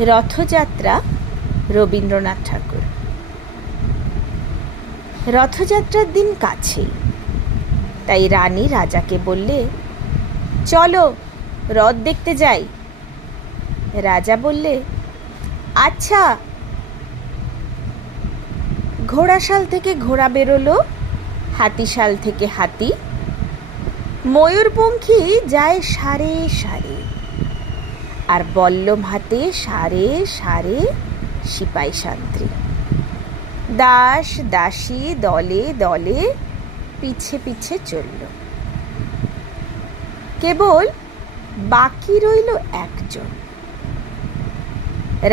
রথযাত্রা রবীন্দ্রনাথ ঠাকুর। রথযাত্রার দিন কাছেই, তাই রানী রাজাকে বললে, চলো রথ দেখতে যাই। রাজা বললে, আচ্ছা। ঘোড়াশাল থেকে ঘোড়া বেরোলো, হাতিশাল থেকে হাতি, ময়ূরপঙ্খী যায় সারে সারে, আর বল্লম হাতে সারে সারে সিপাই সান্ত্রী, দাস দাসী দলে দলে পিছে পিছে চলল। কেবল বাকি রইল একজন,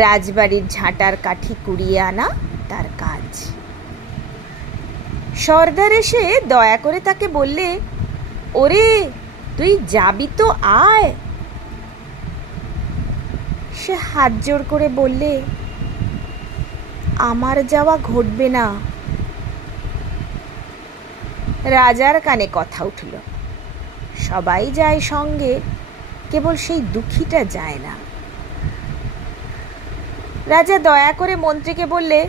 রাজবাড়ির ঝাঁটার কাঠি কুড়িয়ে আনা তার কাজ। সর্দার এসে দয়া করে তাকে বললে, ওরে তুই যাবি তো আয়। সে হাত জোড় করে বললে, আমার যাওয়া ঘটবে না। রাজার কানে কথা উঠল, সবাই যায় সঙ্গে, কেবল সেই দুঃখীটা যায় না। রাজা দয়া করে মন্ত্রীকে বললে,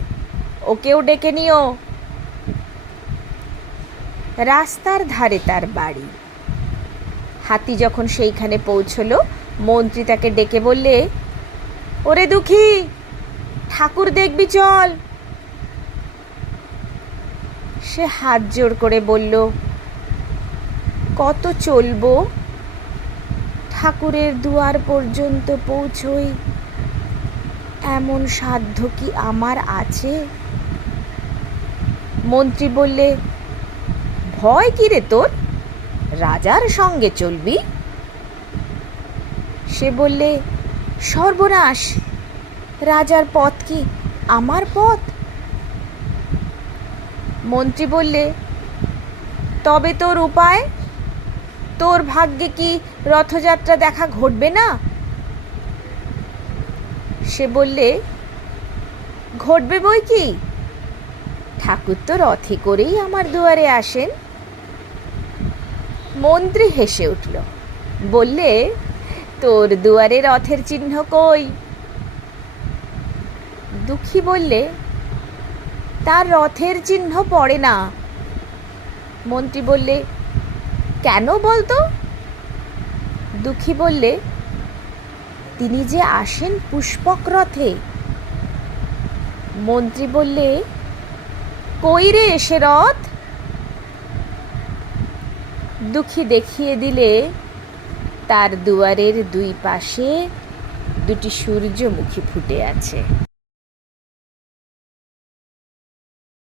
ওকেও ডেকে নিও। রাস্তার ধারে তার বাড়ি। হাতি যখন সেইখানে পৌঁছলো, মন্ত্রী তাকে ডেকে বললে, ওরে দুঃখী, ঠাকুর দেখবি চল। সে হাত জোড় করে বলল, কত চলবো? ঠাকুরের দুয়ার পর্যন্ত পৌঁছই এমন সাধ্য কি আমার আছে? মন্ত্রী বললে, ভয় কি রে তোর? রাজার সঙ্গে চলবি। সে বললে, সর্বনাশ, রাজার পথ কি আমার পথ? মন্ত্রী বললে, তবে তোর উপায়? তোর ভাগ্যে কি রথযাত্রা দেখা ঘটবে না? সে বললে, ঘটবে বই কি, ঠাকুর তো রথে করেই আমার দুয়ারে আসেন। মন্ত্রী হেসে উঠল, বললে, তোর দুয়ারে রথের চিহ্ন কই? দুঃখী বললে, তার রথের চিহ্ন পড়ে না। মন্ত্রী বললে, কেন বলতো? দুঃখী বললে, তিনি যে আসেন পুষ্পক রথে। মন্ত্রী বললে, কই রে সে রথ? দুঃখী দেখিয়ে দিলে, তার দুয়ারের দুই পাশে দুটি সূর্যমুখী ফুটে আছে।